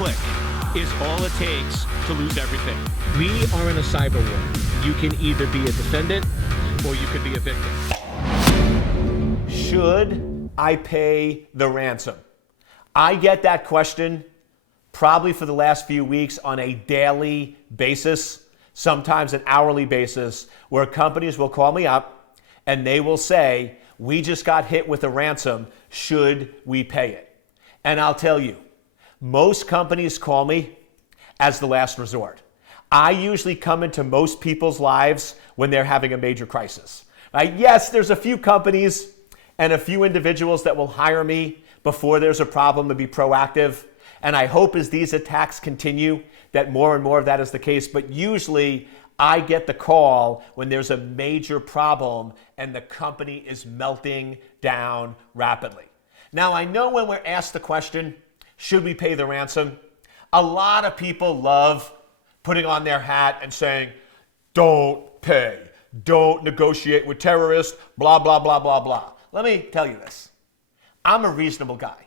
click is all it takes to lose everything. We are in a cyber war. You can either be a defendant or you could be a victim. Should I pay the ransom? I get that question probably for the last few weeks on a daily basis, sometimes an hourly basis, where companies will call me up and they will say, we just got hit with a ransom, should we pay it? And I'll tell you, most companies call me as the last resort. I usually come into most people's lives when they're having a major crisis. Right? Yes, there's a few companies and a few individuals that will hire me before there's a problem to be proactive. And I hope as these attacks continue that more and more of that is the case. But usually I get the call when there's a major problem and the company is melting down rapidly. Now, I know when we're asked the question, should we pay the ransom? A lot of people love putting on their hat and saying, don't pay, don't negotiate with terrorists, blah, blah, blah, blah, blah. Let me tell you this. I'm a reasonable guy.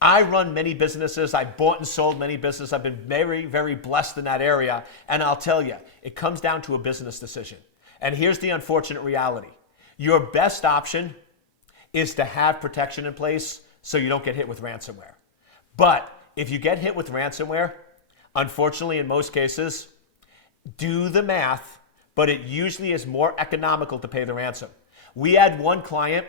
I run many businesses. I bought and sold many businesses. I've been very, very blessed in that area. And I'll tell you, it comes down to a business decision. And here's the unfortunate reality. Your best option is to have protection in place so you don't get hit with ransomware. But if you get hit with ransomware, unfortunately, in most cases, do the math, but it usually is more economical to pay the ransom. We had one client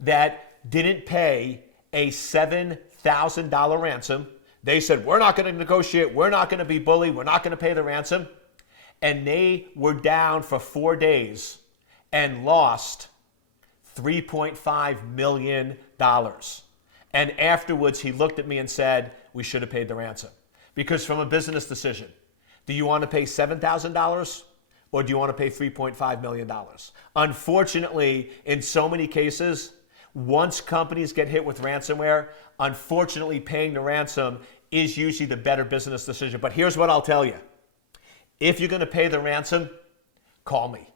that didn't pay a $7,000 ransom. They said, we're not going to negotiate. We're not going to be bullied. We're not going to pay the ransom. And they were down for 4 days and lost $3.5 million. And afterwards, he looked at me and said, we should have paid the ransom. Because from a business decision, do you want to pay $7,000 or do you want to pay $3.5 million? Unfortunately, in so many cases, once companies get hit with ransomware, unfortunately, paying the ransom is usually the better business decision. But here's what I'll tell you. If you're going to pay the ransom, call me.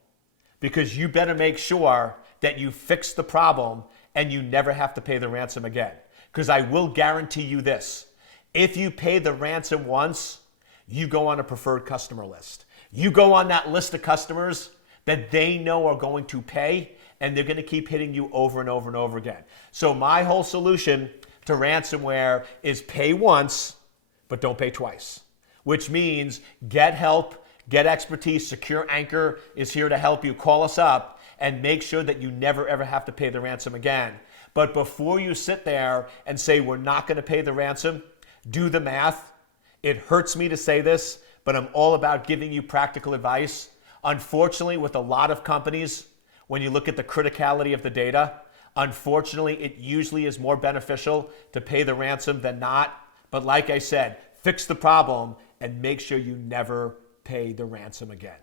Because you better make sure that you fix the problem and you never have to pay the ransom again. Because I will guarantee you this. If you pay the ransom once, you go on a preferred customer list. You go on that list of customers that they know are going to pay, and they're going to keep hitting you over and over and over again. So my whole solution to ransomware is pay once, but don't pay twice, which means get help, get expertise. Secure Anchor is here to help you. Call us up and make sure that you never, ever have to pay the ransom again. But before you sit there and say, we're not going to pay the ransom, do the math. It hurts me to say this, but I'm all about giving you practical advice. Unfortunately, with a lot of companies, when you look at the criticality of the data, unfortunately, it usually is more beneficial to pay the ransom than not. But like I said, fix the problem and make sure you never pay the ransom again.